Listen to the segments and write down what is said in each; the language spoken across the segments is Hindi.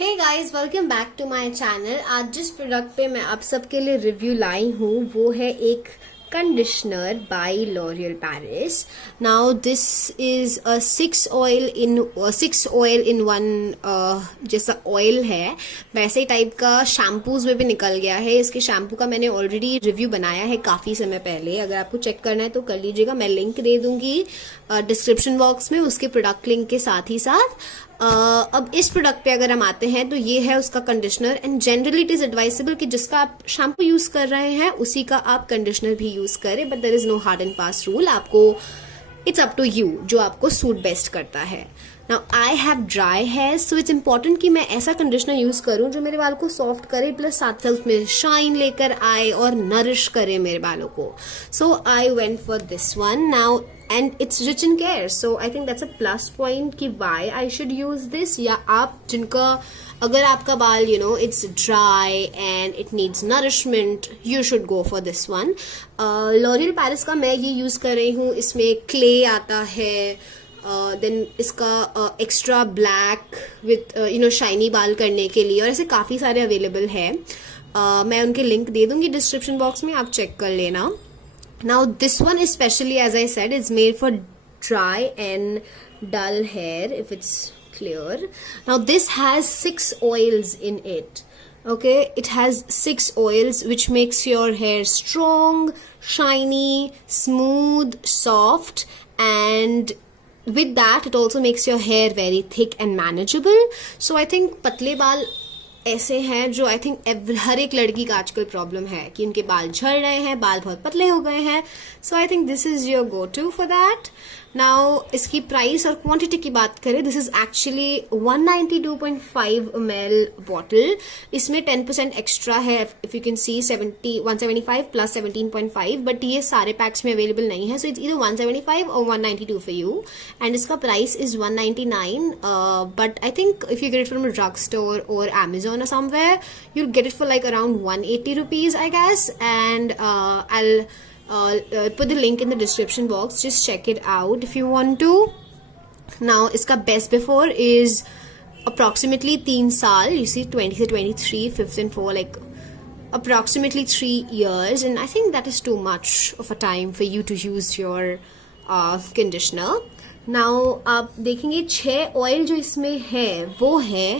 Hey guys, welcome back to my channel. आज जिस प्रोडक्ट पे मैं आप सबके लिए रिव्यू लाई हूँ वो है एक conditioner by L'Oreal Paris. Now this is a 6 oil in 1 जैसा ऑयल है, वैसे टाइप का शैम्पूज में भी निकल गया है। इसके शैम्पू का मैंने ऑलरेडी रिव्यू बनाया है काफ़ी समय पहले, अगर आपको चेक करना है तो कर लीजिएगा। मैं लिंक दे दूंगी डिस्क्रिप्शन बॉक्स में, उसके प्रोडक्ट लिंक के साथ ही साथ। अब इस प्रोडक्ट पे अगर हम आते हैं तो ये है उसका conditioner, and generally it is advisable कि जिसका आप शैम्पू यूज कर रहे हैं उसी का आप कंडीशनर भी यूज करें, but there is no hard and fast rule. आपको इट्स अप टू यू जो आपको सूट बेस्ट करता है। Now I have dry hair, so it's important कि मैं ऐसा कंडीशनर यूज करूं जो मेरे बाल को सॉफ्ट करे प्लस साथ साथ उसमें शाइन लेकर आए और नरिश करे मेरे बालों को। So I went for this one now, and it's rich in care, so I think that's a plus point कि why I should use this। या आप जिनका अगर आपका बाल it's dry and it needs nourishment, you should go for this one। L'Oreal Paris का मैं ये यूज कर रही हूँ। इसमें clay आता है, देन इसका एक्स्ट्रा ब्लैक विथ शाइनी बाल करने के लिए, और ऐसे काफ़ी सारे अवेलेबल है। मैं उनके लिंक दे दूंगी डिस्क्रिप्शन बॉक्स में, आप चेक कर लेना। Now this one especially, as I said, is made for dry and dull hair, if it's clear. Now this has 6 oils in it. Okay, it has 6 oils which makes your hair strong, shiny, smooth, soft, and with that it also makes your hair very thick and manageable. So I think पतले बाल ऐसे हैं जो आई थिंक हर एक लड़की का आजकल प्रॉब्लम है कि उनके बाल झड़ रहे हैं, बाल बहुत पतले हो गए हैं। So I think this is your go to for that. Now इसकी प्राइस और क्वांटिटी की बात करें, this is actually 192.5 ml bottle. इसमें 10% एक्स्ट्रा है, if you can see 175 plus 17.5, but ये सारे पैक्स में अवेलेबल नहीं है। सो इट्स ईदर 175 और 192 फॉर यू, एंड इसका price is 199, but I think if you get it from a drug store और Amazon or somewhere, you'll get it for like around 180 rupees, I guess, and I'll put the link in the description box. Just check it out if you want to. Now iska best before is approximately 3 saal, you see 20 to 23, 5th and 4, like approximately 3 years, and I think that is too much of a time for you to use your conditioner. Now आप देखेंगे 6 ऑयल जो इसमें है वो है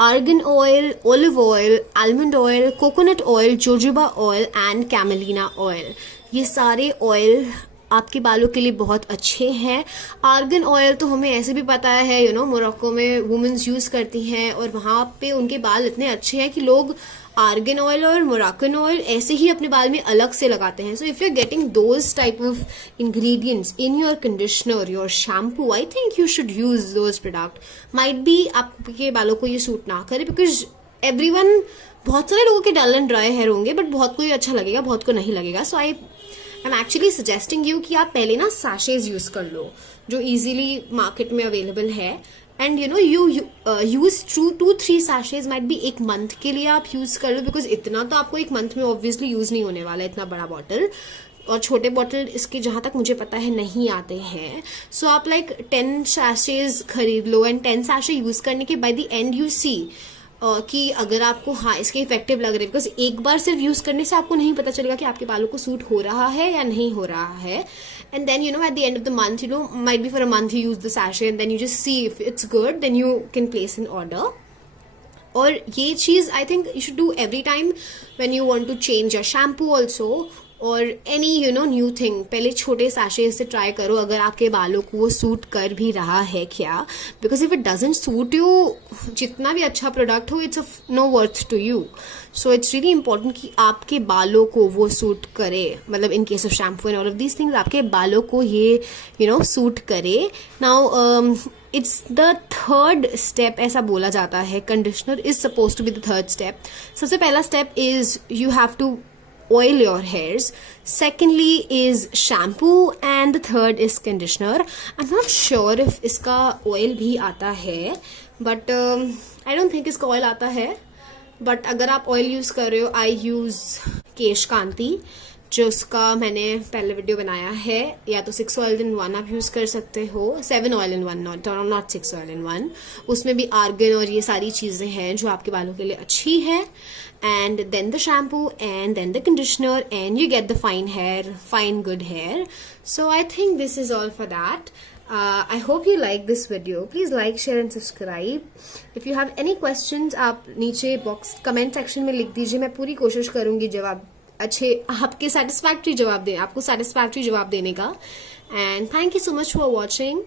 argan oil, olive oil, almond oil, coconut oil, jojoba oil and camelina oil. ये सारे ऑयल आपके बालों के लिए बहुत अच्छे हैं। आर्गन ऑयल तो हमें ऐसे भी पता है, मोरक्को में वुमेन्स यूज करती हैं और वहाँ पे उनके बाल इतने अच्छे हैं कि लोग आर्गन ऑयल और मोरक्कन ऑयल ऐसे ही अपने बाल में अलग से लगाते हैं। So if you are getting those type of ingredients in your conditioner, your shampoo, I think you should use those product. Might be आपके बालों को ये सूट ना करे, बिकॉज एवरीवन, बहुत सारे लोगों के डल एंड ड्राई हेयर होंगे, बट बहुत को ये अच्छा लगेगा, बहुत को नहीं लगेगा। So I am actually suggesting you कि आप पहले ना सैशेज यूज कर लो जो इजीली मार्केट में अवेलेबल है, एंड you यूज 2-3 सैशेज, माइट बी एक मंथ के लिए आप यूज कर लो, बिकॉज इतना तो आपको एक मंथ में ऑब्वियसली यूज नहीं होने वाला है, इतना बड़ा बॉटल, और छोटे बॉटल इसके जहां तक मुझे पता है नहीं आते हैं। सो आप लाइक 10 सैशेज खरीद लो, एंड 10 सैशे यूज करने के by the end you see कि अगर आपको इसके इफेक्टिव लग रहे हैं, बिकॉज एक बार सिर्फ यूज करने से आपको नहीं पता चलेगा कि आपके बालों को सूट हो रहा है या नहीं हो रहा है। And then at the end of the month, might be for a month you use the sachet and then you just see if it's good, then you can place N order. और ये चीज आई think you should do every time when you want to change your shampoo also, और एनी न्यू थिंग। पहले छोटे सैशे से ट्राई करो अगर आपके बालों को वो सूट कर भी रहा है क्या, because if it doesn't suit you, जितना भी अच्छा प्रोडक्ट हो, it's no worth to you. So it's really important कि आपके बालों को वो सूट करे, मतलब in case of shampoo and all of these things आपके बालों को ये सूट करे। Now it's the third step, ऐसा बोला जाता है, conditioner is suppose to be the third step. सबसे पहला step is you have to oil your hairs, secondly is shampoo, and the third is conditioner. I'm not sure if इसका oil भी आता है, but I don't think इसका oil आता है, but अगर आप oil use कर रहे हो, I use केश कांति, जो उसका मैंने पहले वीडियो बनाया है, या तो 6 ऑयल इन 1 आप यूज़ कर सकते हो, 7 oil in 1, not 6 oil in 1। उसमें भी आर्गन और ये सारी चीज़ें हैं जो आपके बालों के लिए अच्छी है। And then the shampoo and then the conditioner and you get the fine good hair. So I think this is all for that. I hope you like this video. Please like, share and subscribe. If you have any questions, आप नीचे बॉक्स कमेंट सेक्शन में लिख दीजिए। मैं पूरी कोशिश करूंगी जवाब आपको सेटिस्फैक्ट्री जवाब देने का। And thank you so much for watching.